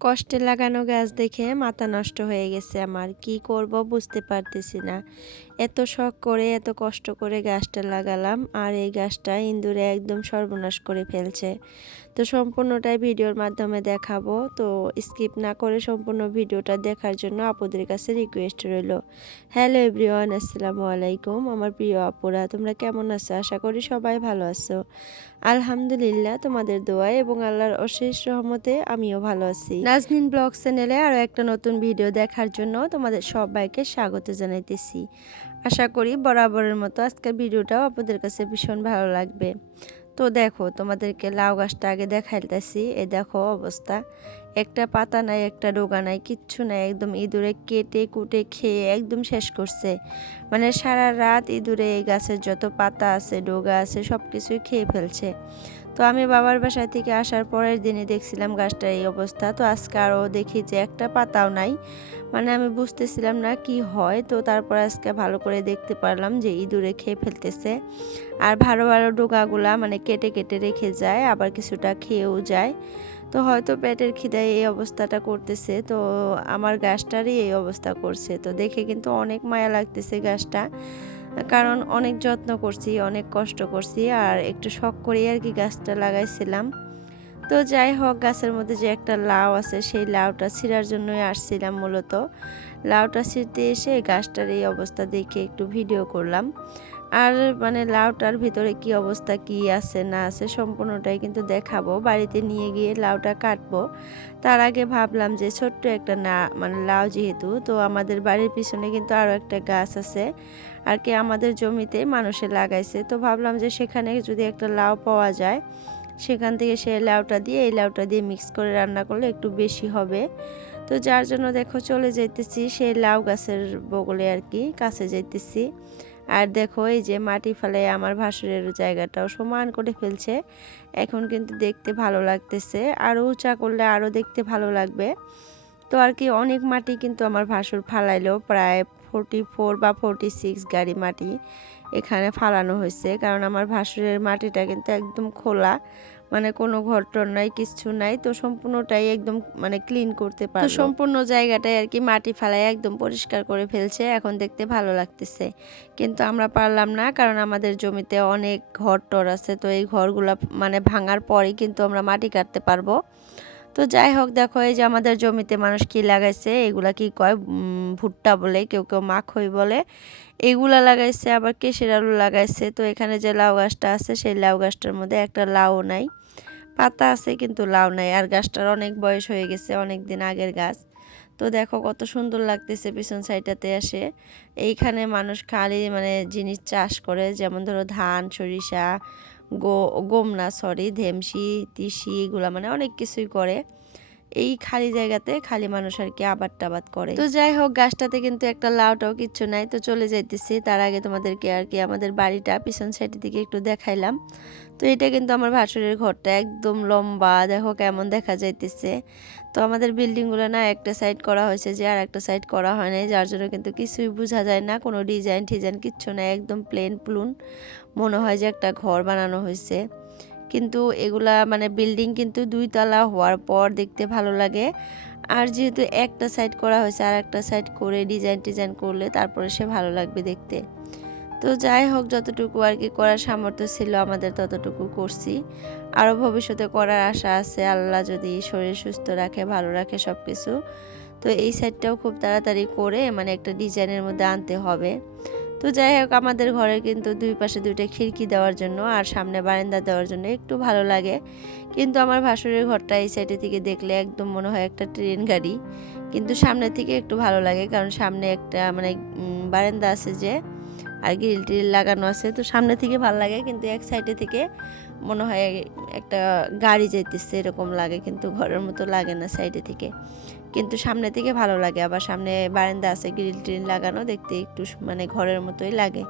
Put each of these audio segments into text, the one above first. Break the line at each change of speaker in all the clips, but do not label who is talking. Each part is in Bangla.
কষ্টে লাগানো গাছ দেখে মাথা নষ্ট হয়ে গেছে আমার। কি করব বুঝতে পারতেছি না। এত শখ করে, এত কষ্ট করে গাছটা লাগালাম আর এই গাছটা ইন্দুরে একদম সর্বনাশ করে ফেলছে। তো সম্পূর্ণটাই ভিডিওর মাধ্যমে দেখাবো। তো স্কিপ না করে সম্পূর্ণ ভিডিওটা দেখার জন্য আপুদের কাছে রিকোয়েস্ট রইল। হ্যালো এভরিওয়ান, আসসালামু আলাইকুম। আমার প্রিয় আপুরা, তোমরা কেমন আছো? আশা করি সবাই ভালো আছো। আলহামদুলিল্লাহ, তোমাদের দোয়ায় এবং আল্লাহর অশেষ রহমতে আমিও ভালো আছি। নাজনিন ব্লগ চ্যানেলে আরও একটা নতুন ভিডিও দেখার জন্য তোমাদের সবাইকে স্বাগত জানাইতেছি। আশা করি বরাবরের মতো আজকের ভিডিওটাও আপনাদের কাছে ভীষণ ভালো লাগবে। তো দেখো, তোমাদেরকে লাউ গাছটা আগে দেখাইতেছি। এই দেখো অবস্থা। একটা পাতা নাই, একটা ডোগা নাই, কিচ্ছু নাই। একদম ইঁদুরে কেটে কুটে খেয়ে একদম শেষ করছে। মানে সারা রাত ইঁদুরে এই গাছের যত পাতা আছে, ডোগা আছে সব কিছুই খেয়ে ফেলছে। তো আমি বাবার বাসায় থেকে আসার পরের দিনে দেখছিলাম গাছটার এই অবস্থা। তো আজকে আরও দেখি যে একটা পাতাও নাই। মানে আমি বুঝতেছিলাম না কি হয়। তো তারপর আজকে ভালো করে দেখতে পারলাম যে ইঁদুরে খেয়ে ফেলতেছে। আর ভালো ভালো ডোকাগুলা মানে কেটে কেটে রেখে যায়, আবার কিছুটা খেয়েও যায়। তো হয়তো পেটের খিদায় এই অবস্থাটা করতেছে। তো আমার গাছটারই এই অবস্থা করছে। তো দেখে কিন্তু অনেক মায়া লাগতেছে গাছটা। কারণ অনেক যত্ন করছি, অনেক কষ্ট করছি আর একটু শখ করেই আর কি গাছটা লাগাইছিলাম। তো যাই হোক, গাছের মধ্যে যে একটা লাউ আছে, সেই লাউটা ছিঁড়ার জন্যই আসছিলাম মূলত। লাউটা ছিঁড়তে এসে গাছটার এই অবস্থা দেখে একটু ভিডিও করলাম। আর মানে লাউটার ভিতরে কি অবস্থা, কি আছে, না আছে সম্পূর্ণটাই কিন্তু দেখাবো। বাড়িতে নিয়ে গিয়ে লাউটা কাটবো। তার আগে ভাবলাম যে ছোট্ট একটা না মানে লাউ যেহেতু, তো আমাদের বাড়ির পিছনে কিন্তু আরও একটা গাছ আছে। আর কি আমাদের জমিতে মানুষে লাগাইছে। তো ভাবলাম যে সেখানে যদি একটা লাউ পাওয়া যায়, সেখান থেকে সে লাউটা দিয়ে এই লাউটা দিয়ে মিক্স করে রান্না করলে একটু বেশি হবে। তো যার জন্য দেখো চলে যাইতেছি সেই লাউ গাছের বগলে আর কি, কাছে যাইতেছি। আর দেখো এই যে মাটি ফেলে আমার ভাসুরের জায়গাটাও সমান করে ফেলছে। এখন কিন্তু দেখতে ভালো লাগতেছে আরও উঁচা করলে আরও দেখতে ভালো লাগবে। তো আর কি অনেক মাটি কিন্তু আমার ভাসুর ফালাইলো, প্রায় ফোরটি ফোর বা ফোরটি সিক্স গাড়ি মাটি এখানে ফালানো হয়েছে। কারণ আমার ভাসুরের মাটিটা কিন্তু একদম খোলা মানে কোনো ঘরটর নাই কিছু নাই তো সম্পূর্ণটাই একদম মানে ক্লিন করতে পারে তো সম্পূর্ণ জায়গাটাই আর কি মাটি ফালাই একদম পরিষ্কার করে ফেলছে এখন দেখতে ভালো লাগতেছে। কিন্তু আমরা পারলাম না কারণ আমাদের জমিতে অনেক ঘর টর আছে তো এই ঘরগুলো মানে ভাঙার পরেই কিন্তু আমরা মাটি কাটতে পারব। তো যাই হোক, দেখো এই যে আমাদের জমিতে মানুষ কি লাগাইছে? এগুলা কি কয়? ভুট্টা বলে, কেউ কেউ মাখই বলে। এগুলা লাগাইছে, আবার কেশের আলু লাগাইছে। তো এখানে যে লাউ গাছটা আছে, সেই লাউ গাছটার মধ্যে একটা লাউ নাই। পাতা আছে, কিন্তু লাউ নাই। আর গাছটার অনেক বয়স হয়ে গেছে অনেক দিন আগের গাছ। তো দেখো কত সুন্দর লাগতেছে পিছন সাইডটাতে আসে এইখানে মানুষ খালি মানে জিনিস চাষ করে, যেমন ধরো ধান, সরিষা গো গোমনা সরি ধেমসি তিসি এগুলা মানে অনেক কিছুই করে। এই খালি জায়গাতে খালি মানুষ আর কি আবাদ টাবাদ করে। তো যাই হোক গাছটাতে কিন্তু একটা লাউটাও কিচ্ছু নাই। তো চলে যাইতেছি। তার আগে তোমাদেরকে আর কি আমাদের বাড়িটা পিছন সাইডের দিকে একটু দেখাইলাম। তো এটা কিন্তু আমার ভাসুরের ঘরটা। একদম লম্বা, দেখো কেমন দেখা যাইতেছে। তো আমাদের বিল্ডিংগুলো না একটা সাইড করা হয়েছে যে আর একটা সাইড করা হয় নাই। যার জন্য কিন্তু কিছুই বোঝা যায় না। কোনো ডিজাইন টিজাইন কিচ্ছু না একদম প্লেন প্লুন মনে হয় যে একটা ঘর বানানো হয়েছে। কিন্তু এগুলা মানে বিল্ডিং কিন্তু দুই তলা হওয়ার পর দেখতে ভালো লাগে। আর যেহেতু একটা সাইড করা হয়েছে আর একটা সাইড করে ডিজাইন টিজাইন করলে তারপরে সে ভালো লাগবে দেখতে। তো যাই হোক, যতটুকু আর কি করার সামর্থ্য ছিল, আমাদের ততটুকু করছি। আরও ভবিষ্যতে করার আশা আছে, আল্লাহ যদি শরীর সুস্থ রাখে, ভালো রাখে সব কিছু তো এই সাইডটাও খুব তাড়াতাড়ি করে মানে একটা ডিজাইনের মধ্যে আনতে হবে। তো যাই হোক, আমাদের ঘরের কিন্তু দুই পাশে দুইটা খিড়কি দেওয়ার জন্য আর সামনে বারান্দা দেওয়ার জন্য একটু ভালো লাগে। কিন্তু আমার ভাসুরের ঘরটা এই সাইডে থেকে দেখলে একদম মনে হয় একটা ট্রেন গাড়ি। কিন্তু সামনে থেকে একটু ভালো লাগে কারণ সামনে একটা মানে বারান্দা আছে যে, আর গ্রিল টিল লাগানো আছে। তো সামনে থেকে ভালো লাগে কিন্তু এক সাইডে থেকে মনে হয় একটা গাড়ি যাইতেছে, এরকম লাগে কিন্তু ঘরের মতো লাগে না সাইডে থেকে। কিন্তু সামনে থেকে ভালো লাগে। আবার সামনে বারান্দা আছে, গ্রিল ট্রিল লাগানো, দেখতে একটু মানে ঘরের মতোই লাগে।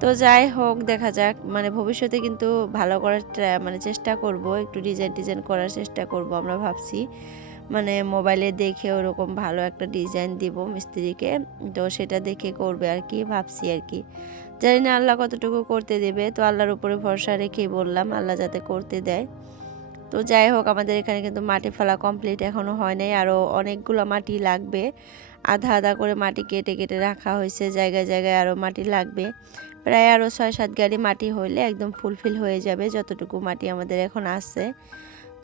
তো যাই হোক, দেখা যাক মানে ভবিষ্যতে কিন্তু ভালো করার মানে চেষ্টা করব, একটু ডিজাইন টিজাইন করার চেষ্টা করব আমরা ভাবছি। মানে মোবাইলে দেখে ওরকম ভালো একটা ডিজাইন দিব মিস্ত্রিকে, তো সেটা দেখে করবে আর কি, ভাবছি আর কি। জানি না আল্লাহ কতটুকু করতে দেবে, তো আল্লাহর উপরে ভরসা রেখেই বললাম, আল্লাহ যাতে করতে দেয়। তো যাই হোক, আমাদের এখানে কিন্তু মাটি ফেলা কমপ্লিট এখনও হয় নাই। আরও অনেকগুলো মাটি লাগবে। আধা আধা করে মাটি কেটে কেটে রাখা হয়েছে। জায়গায় জায়গায় আরও মাটি লাগবে। প্রায় আরও ছয় সাত গাড়ি মাটি হইলে একদম ফুলফিল হয়ে যাবে যতটুকু মাটি আমাদের এখন আছে।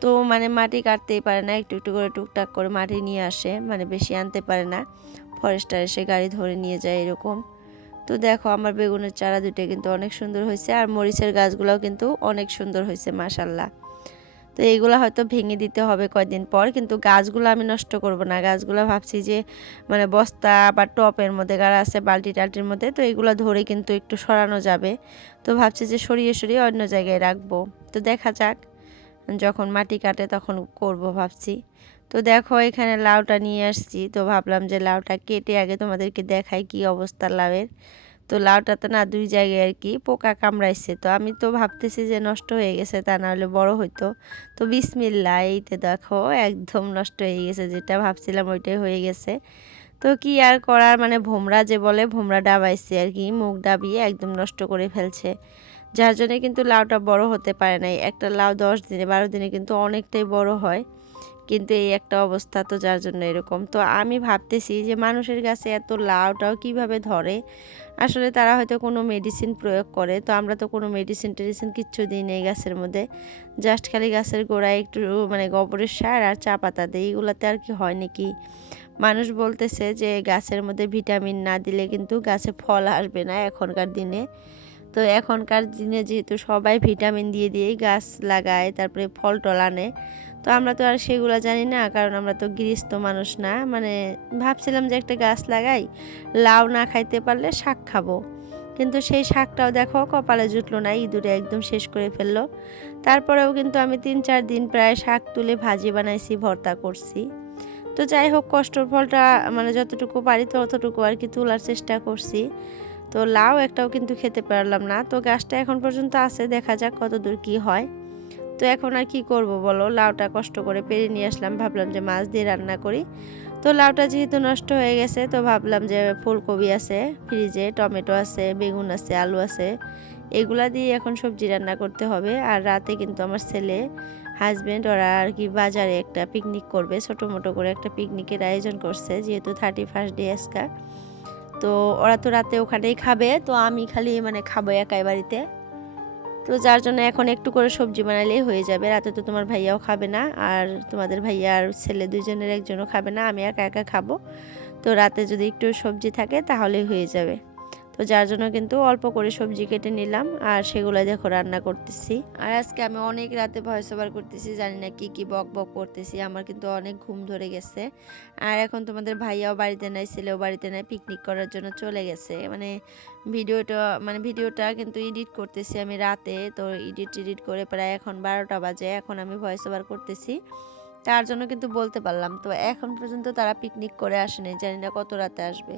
তো মানে মাটি কাটতেই পারে না, একটু একটু করে টুকটাক করে মাটি নিয়ে আসে মানে বেশি আনতে পারে না। ফরেস্টার এসে গাড়ি ধরে নিয়ে যায় এরকম। তো দেখো, আমার বেগুনের চারা দুটো কিন্তু অনেক সুন্দর হয়েছে, আর মরিচের গাছগুলোও কিন্তু অনেক সুন্দর হয়েছে মাসাল্লাহ তো এইগুলো হয়তো ভেঙে দিতে হবে কয়দিন পর, কিন্তু গাছগুলো আমি নষ্ট করব না। গাছগুলো ভাবছি যে মানে বস্তা বা টপের মধ্যে গাড়া আছে বালতি টালটির মধ্যে, তো এগুলো ধরে কিন্তু একটু সরানো যাবে। তো ভাবছি যে সরিয়ে সরিয়ে অন্য জায়গায় রাখব। তো দেখা যাক, যখন মাটি কাটে তখন করব ভাবছি। তো দেখো, এখানে লাউটা নিয়ে আসছি। তো ভাবলাম যে লাউটা কেটে আগে তোমাদেরকে দেখাই কি অবস্থা লাউয়ের। তো লাউটা তো না দুই জায়গায় আর কি পোকা কামড়াইছে। তো আমি তো ভাবতেছি যে নষ্ট হয়ে গেছে তা না হলে বড় হইতো। তো বিসমিল্লা এইতে দেখো একদম নষ্ট হয়ে গেছে, যেটা ভাবছিলাম ওইটাই হয়ে গেছে। তো কি আর করার মানে ভোমরা যে বলে ভোমরা ডাবাইছে আর কি মুখ ডাবিয়ে একদম নষ্ট করে ফেলছে। যার জন্য কিন্তু লাউটা বড় হতে পারে নাই। একটা লাউ দশ দিনে, বারো দিনে কিন্তু অনেকটাই বড় হয়। কিন্তু এই একটা অবস্থা তো যার জন্য এরকম। তো আমি ভাবতেছি যে মানুষের কাছে এত লাউটাও কীভাবে ধরে? আসলে তারা হয়তো কোনো মেডিসিন প্রয়োগ করে, তো আমরা তো কোনো মেডিসিন টেডিসিন কিচ্ছু দিই নেই গাছের মধ্যে। জাস্ট খালি গাছের গোড়ায় একটু মানে গোবরের সার আর চা পাতা দিই, এগুলোতে আর কি হয় নাকি? মানুষ বলতেছে যে গাছের মধ্যে ভিটামিন না দিলে কিন্তু গাছে ফল আসবে না এখনকার দিনে। তো এখনকার দিনে যেহেতু সবাই ভিটামিন দিয়ে দিয়েই গাছ লাগায়, তারপরে ফল টল আনে তো আমরা তো আর সেগুলো জানি না, কারণ আমরা তো গৃহস্থ মানুষ না। মানে ভাবছিলাম যে একটা গাছ লাগাই, লাউ না খাইতে পারলে শাক খাব। কিন্তু সেই শাকটাও দেখো কপালে জুটলো না, ইঁদুরে একদম শেষ করে ফেলল। তারপরেও কিন্তু আমি তিন চার দিন প্রায় শাক তুলে ভাজি বানাইছি, ভর্তা করছি। তো যাই হোক, কষ্টর ফলটা মানে যতটুকু পারি ততটুকু আর কি তোলার চেষ্টা করছি। তো লাউ একটাও কিন্তু খেতে পারলাম না। তো গাছটা এখন পর্যন্ত আছে, দেখা যাক কত দূর কী হয়। তো এখন আর কি করব বলো? লাউটা কষ্ট করে পেরে নিয়ে আসলাম, ভাবলাম যে মাছ দিয়ে রান্না করি। তো লাউটা যেহেতু নষ্ট হয়ে গেছে, তো ভাবলাম যে ফুলকপি আছে, ফ্রিজে, টমেটো আছে, বেগুন আছে, আলু আছে, এগুলা দিয়ে এখন সবজি রান্না করতে হবে। আর রাতে কিন্তু আমার ছেলে হাজব্যান্ড ওরা আর কি বাজারে একটা পিকনিক করবে ছোটো মোটো করে একটা পিকনিকের আয়োজন করছে, যেহেতু থার্টি ফার্স্ট ডে আজকা। তো ওরা তো রাতে ওখানেই খাবে, তো আমি খালি মানে খাব একাই বাড়িতে। তো যার জন্য এখন একটু করে সবজি বানালেই হয়ে যাবে। রাতে তো তোমার ভাইয়াও খাবে না, আর তোমাদের ভাইয়া আর ছেলে দুজনের একজনও খাবে না, আমি একা একা খাব। তো রাতে যদি একটু সবজি থাকে তাহলেই হয়ে যাবে। তো যার জন্য কিন্তু অল্প করে সবজি কেটে নিলাম আর সেগুলো দেখো রান্না করতেছি। আর আজকে আমি অনেক রাতে ভয়েস ওভার করতেছি, জানি না কি কি বক বক করতেছি, আমার কিন্তু অনেক ঘুম ধরে গেছে। আর এখন তোমাদের ভাইয়াও বাড়িতে নাই, ছেলেও বাড়িতে নাই পিকনিক করার জন্য চলে গেছে। মানে ভিডিওটা মানে ভিডিওটা কিন্তু এডিট করতেছি আমি রাতে, তো এডিট এডিট করে প্রায় এখন বারোটা বাজে, এখন আমি ভয়েস ওভার করতেছি। তার জন্য কিন্তু বলতে পারলাম, তো এখন পর্যন্ত তারা পিকনিক করে আসেনি, জানি না কত রাতে আসবে।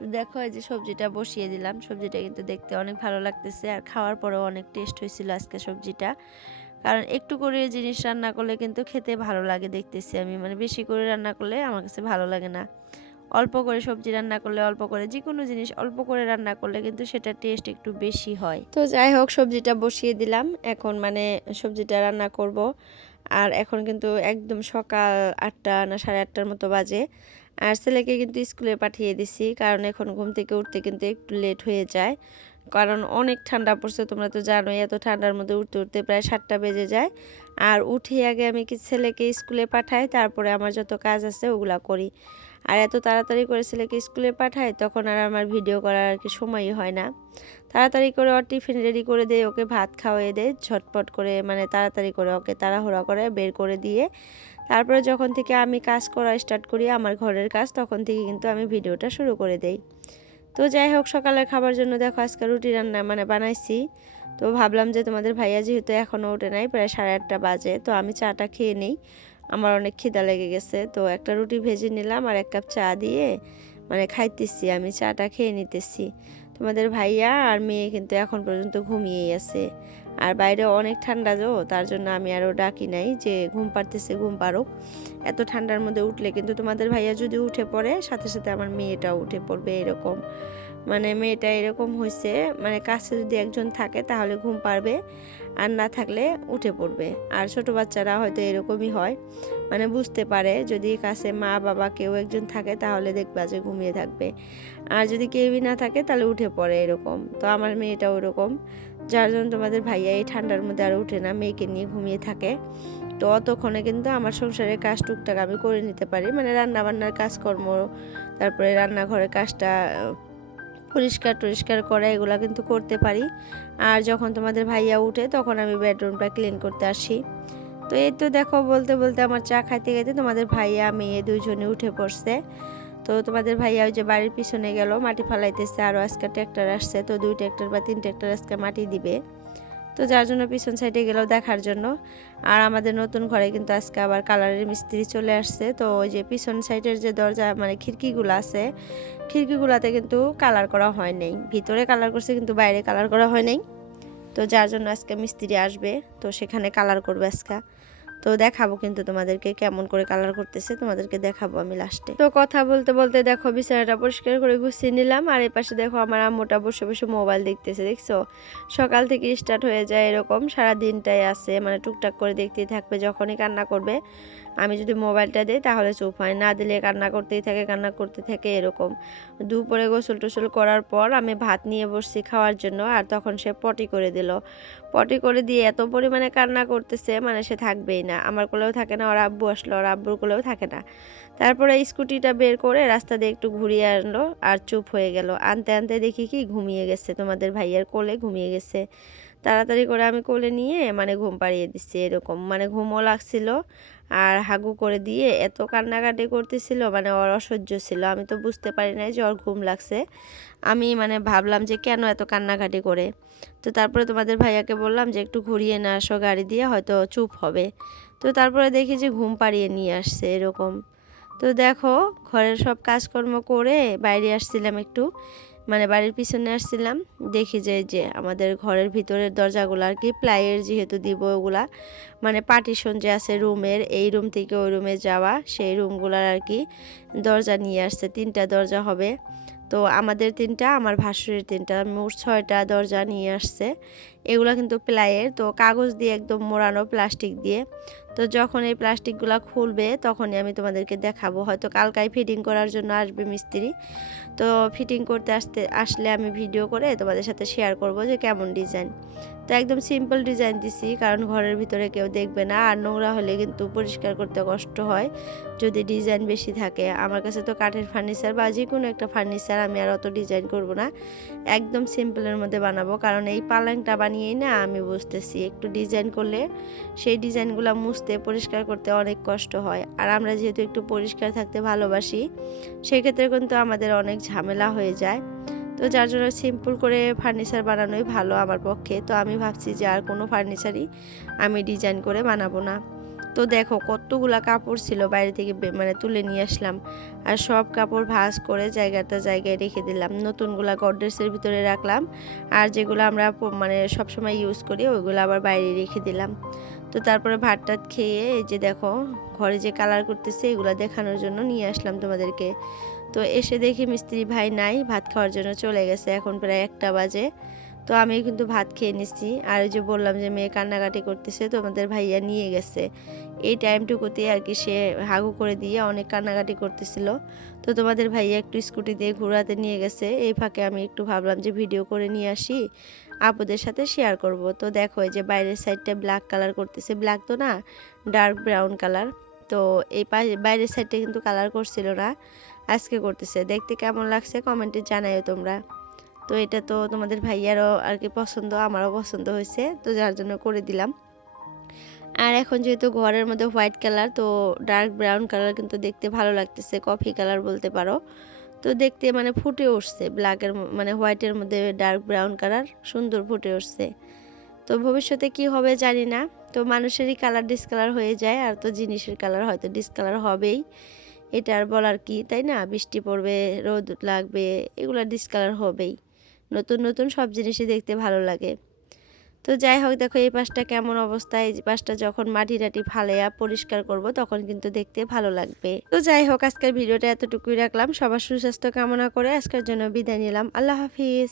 তো দেখো এই যে সবজিটা বসিয়ে দিলাম। সবজিটা কিন্তু দেখতে অনেক ভালো লাগতেছে আর খাওয়ার পরেও অনেক টেস্ট হয়েছিল আজকে সবজিটা। কারণ একটু করে জিনিস রান্না করলে কিন্তু খেতে ভালো লাগে দেখতেছি আমি। মানে বেশি করে রান্না করলে আমার কাছে ভালো লাগে না। অল্প করে সবজি রান্না করলে অল্প করে যে কোনো জিনিস অল্প করে রান্না করলে কিন্তু সেটা টেস্ট একটু বেশি হয়। তো যাই হোক, সবজিটা বসিয়ে দিলাম। এখন মানে সবজিটা রান্না করব। আর এখন কিন্তু একদম সকাল আটটা না সাড়ে আটটার মতো বাজে। আর ছেলেকে কিন্তু স্কুলে পাঠিয়ে দিছি, কারণ এখন ঘুম থেকে উঠতে কিন্তু একটু লেট হয়ে যায়। কারণ অনেক ঠান্ডা পড়ছে, তোমরা তো জানোই, এত ঠান্ডার মধ্যে উঠতে উঠতে প্রায় সাতটা বেজে যায়। আর উঠে আগে আমি কি ছেলেকে স্কুলে পাঠাই, তারপরে আমার যত কাজ আছে ওগুলা করি। আর এত তাড়াতাড়ি করে ছেলেকে স্কুলে পাঠাই, তখন আর আমার ভিডিও করার আর কি সময়ই হয় না। তাড়াতাড়ি করে ওর টিফিন রেডি করে দেয় ওকে ভাত খাওয়াই দেয় ঝটপট করে মানে তাড়াতাড়ি করে ওকে তাড়াহুড়া করে বের করে দিয়ে তারপরে যখন থেকে আমি কাজ করা স্টার্ট করি, আমার ঘরের কাজ, তখন থেকে কিন্তু আমি ভিডিওটা শুরু করে দেই। তো যাই হোক, সকালের খাবার জন্য দেখো আজকে রুটি রান্না মানে বানাইছি। তো ভাবলাম যে তোমাদের ভাইয়া যেহেতু এখনও ওঠে নাই, প্রায় সাড়ে আটটা বাজে, তো আমি চাটা খেয়ে নিই। আমার অনেক খিদা লেগে গেছে, তো একটা রুটি ভেজে নিলাম আর এক কাপ চা দিয়ে মানে খাইতেছি, আমি চাটা খেয়ে নিতেছি। তোমাদের ভাইয়া আর মেয়ে কিন্তু এখন পর্যন্ত ঘুমিয়েই আছে। আর বাইরে অনেক ঠান্ডা যো, তার জন্য আমি আরও ডাকি নাই যে ঘুম পারতেছে ঘুম পারুক এত ঠান্ডার মধ্যে উঠলে কিন্তু তোমাদের ভাইয়া যদি উঠে পড়ে, সাথে সাথে আমার মেয়েটাও উঠে পড়বে এরকম। মানে মেয়েটা এরকম হয়েছে মানে কাছে যদি একজন থাকে তাহলে ঘুম পারবে আর না থাকলে উঠে পড়বে। আর ছোট বাচ্চারা হয়তো এরকমই হয়। মানে বুঝতে পারে, যদি কাছে মা, বাবা কেউ একজন থাকে তাহলে দেখবা যে ঘুমিয়ে থাকবে। আর যদি কেউই না থাকে তাহলে উঠে পড়ে এরকম। তো আমার মেয়েটা ওরকম যার জন্য তোমাদের ভাইয়া এই ঠান্ডার মধ্যে আর উঠে না, মেয়েকে নিয়ে ঘুমিয়ে থাকে। তো অতক্ষণে কিন্তু আমার সংসারের কাজ টুকটাক আমি করে নিতে পারি। মানে রান্না বান্নার কাজকর্ম, তারপরে রান্নাঘরের কাজটা, পরিষ্কার টরিষ্কার করা, এগুলো কিন্তু করতে পারি। আর যখন তোমাদের ভাইয়া উঠে, তখন আমি বেডরুমটা ক্লিন করতে আসি। তো এই তো দেখো, বলতে বলতে আমার চা খাইতে খাইতে তোমাদের ভাইয়া, মেয়ে দুইজনে উঠে পড়ছে। তো তোমাদের ভাইয়া ওই যে বাড়ির পিছনে গেল, মাটি ফালাইতেছে আরও আজকে ট্র্যাক্টর আসছে, তো দুই ট্র্যাক্টর বা তিন ট্র্যাক্টর আজকে মাটি দিবে। তো যার জন্য পিছন সাইডে গেলেও দেখার জন্য। আর আমাদের নতুন ঘরে কিন্তু আজকে আবার কালারের মিস্ত্রি চলে আসছে। তো ওই যে পিছন সাইডের যে দরজা মানে খিড়কিগুলো আছে, খিড়কিগুলোতে কিন্তু কালার করা হয় নাই। ভিতরে কালার করছে, কিন্তু বাইরে কালার করা হয় নাই। তো যার জন্য আজকে মিস্ত্রি আসবে, তো সেখানে কালার করবে আজকে। তো দেখাবো কিন্তু তোমাদেরকে কেমন করে কালার করতেছে, তোমাদেরকে দেখাবো আমি লাস্টে তো কথা বলতে বলতে দেখো বিছানাটা পরিষ্কার করে গুছিয়ে নিলাম, আর এই পাশে দেখো আমার আম্মুটা বসে বসে মোবাইল দেখতেছে, দেখছ? সকাল থেকে স্টার্ট হয়ে যায় এরকম সারা দিনটাই আছে মানে টুকটাক করে দেখতেই থাকবে, যখনই কান্না করবে আমি যদি মোবাইলটা দিই তাহলে চুপ হয়। না দিলে কান্না করতেই থাকে, কান্না করতে থাকে এরকম। দুপুরে গোসল টোসল করার পর আমি ভাত নিয়ে বসছি খাওয়ার জন্য আর তখন সে পটি করে দিল। পটি করে দিয়ে এত পরিমাণে কান্না করতেছে মানে সে থাকবেই না। আমার কোলেও থাকে না, ওর আব্বু আসলো, ওর আব্বুর কোলেও থাকে না। তারপরে স্কুটিটা বের করে রাস্তা দিয়ে একটু ঘুরিয়ে আনলো আর চুপ হয়ে গেল। আনতে আনতে দেখি কি ঘুমিয়ে গেছে, তোমাদের ভাইয়ার কোলে ঘুমিয়ে গেছে। তাড়াতাড়ি করে আমি কোলে নিয়ে মানে ঘুম পাড়িয়ে দিচ্ছি এরকম মানে ঘুমও লাগছিল আর হাগু করে দিয়ে এত কান্নাকাটি করতেছিল মানে ওর অসহ্য ছিল। আমি তো বুঝতে পারি নাই যে ওর ঘুম লাগছে। আমি মানে ভাবলাম যে কেন এত কান্নাকাটি করে? তো তারপরে তোমাদের ভাইয়াকে বললাম যে একটু ঘুরিয়ে না আসো, গাড়ি দিয়ে হয়তো চুপ হবে। তো তারপরে দেখি যে ঘুম পাড়িয়ে নিয়ে আসছে এরকম। তো দেখো, ঘরের সব কাজকর্ম করে বাইরে আসছিলাম একটু। মানে বাড়ির পিছনে আসছিলাম। দেখি যে যে আমাদের ঘরের ভিতরের দরজাগুলো আর কি, প্লাইয়ের যেহেতু দিব ওগুলা। মানে পার্টিশন যে আছে রুমের, এই রুম থেকে ওই রুমে যাওয়া, সেই রুমগুলার আর কি দরজা নিয়ে আসছে। তিনটা দরজা হবে। তো আমাদের তিনটা, আমার ভাসুরের তিনটা, মোট ছয়টা দরজা নিয়ে আসছে। এগুলো কিন্তু প্লাইয়ের। তো কাগজ দিয়ে একদম মোড়ানো প্লাস্টিক দিয়ে। তো যখন এই প্লাস্টিকগুলো খুলবে, তখনই আমি তোমাদেরকে দেখাবো। হয়তো কালকায় ফিটিং করার জন্য আসবে মিস্ত্রি। তো ফিটিং করতে আসতে, আসলে আমি ভিডিও করে তোমাদের সাথে শেয়ার করব যে কেমন ডিজাইন তো একদম সিম্পল ডিজাইন দিছি, কারণ ঘরের ভিতরে কেউ দেখবে না। আর নোংরা হলে কিন্তু পরিষ্কার করতে কষ্ট হয়, যদি ডিজাইন বেশি থাকে। আমার কাছে তো কাঠের ফার্নিচার বা যে কোনো একটা ফার্নিচার আমি আর অত ডিজাইন করব না। একদম সিম্পলের মধ্যে বানাবো। কারণ এই পালংটা বানিয়েই না আমি বুঝতেছি, একটু ডিজাইন করলে সেই ডিজাইনগুলো মুছতে, পরিষ্কার করতে অনেক কষ্ট হয়। আর আমরা যেহেতু একটু পরিষ্কার থাকতে ভালোবাসি, সেক্ষেত্রে কিন্তু আমাদের অনেক ঝামেলা হয়ে যায়। তো যার জন্য সিম্পল করে ফার্নিচার বানানোই ভালো আমার পক্ষে। তো আমি ভাবছি যে আর কোনো ফার্নিচারই আমি ডিজাইন করে বানাবো না। তো দেখো কতগুলা কাপড় ছিল বাইরে থেকে মানে তুলে নিয়ে আসলাম। আর সব কাপড় ভাঁজ করে জায়গাটা জায়গায় রেখে দিলাম। নতুনগুলা গডরেজের ভিতরে রাখলাম। আর যেগুলো আমরা মানে সবসময় ইউজ করি, ওইগুলো আবার বাইরে রেখে দিলাম। তো তারপরে ভাত টাত খেয়ে এই যে দেখো, ঘরে যে কালার করতেছে, এগুলো দেখানোর জন্য নিয়ে আসলাম তোমাদেরকে। তো এসে দেখি মিস্ত্রি ভাই নাই, ভাত খাওয়ার জন্য চলে গেছে। এখন প্রায় একটা বাজে। তো আমি কিন্তু ভাত খেয়ে নিচ্ছি আর ওই যে বললাম যে মেয়ে কান্নাকাটি করতেছে তোমাদের ভাইয়া নিয়ে গেছে। এই টাইমটুকুতে আর কি সে হাগু করে দিয়ে অনেক কান্নাকাটি করতেছিল। তো তোমাদের ভাইয়া একটু স্কুটি দিয়ে ঘোরাতে নিয়ে গেছে। এই ফাঁকে আমি একটু ভাবলাম যে ভিডিও করে নিয়ে আসি, আপুদের সাথে শেয়ার করব। তো দেখো যে বাইরের সাইডটা ব্ল্যাক কালার করতেছে। ব্ল্যাক তো না ডার্ক ব্রাউন কালার তো এই বাইরের সাইডটা কিন্তু কালার করছিল না। আজকে করতেছে। দেখতে কেমন লাগছে? কমেন্টে জানাইও তোমরা। তো এটা তো তোমাদের ভাইয়ারও আর কি পছন্দ, আমারও পছন্দ হয়েছে, তো যার জন্য করে দিলাম। আর এখন যেহেতু ঘরের মধ্যে হোয়াইট কালার, তো ডার্ক ব্রাউন কালার কিন্তু দেখতে ভালো লাগতেছে, কফি কালার বলতে পারো। তো দেখতে মানে ফুটে উঠছে ব্ল্যাকের মানে হোয়াইটের মধ্যে ডার্ক ব্রাউন কালার সুন্দর ফুটে উঠছে। তো ভবিষ্যতে কি হবে জানি না, তো মানুষেরই কালার ডিসকালার হয়ে যায়, আর তো জিনিসের কালার হয়তো ডিসকালার হবেই। এটা আর বলার কি, তাই না? বৃষ্টি পড়বে, রোদ লাগবে, এগুলো ডিসকালার হবেই। নতুন নতুন সব জিনিসই দেখতে ভালো লাগে। তো যাই হোক, দেখো এই পাশটা কেমন অবস্থা, এই পাশটা যখন মাটি টাটি ফালেয়া পরিষ্কার করব, তখন কিন্তু দেখতে ভালো লাগবে। তো যাই হোক, আজকের ভিডিওটা এতটুকুই রাখলাম। সবার সুস্বাস্থ্য কামনা করে আজকের জন্য বিদায় নিলাম। আল্লাহ হাফিজ।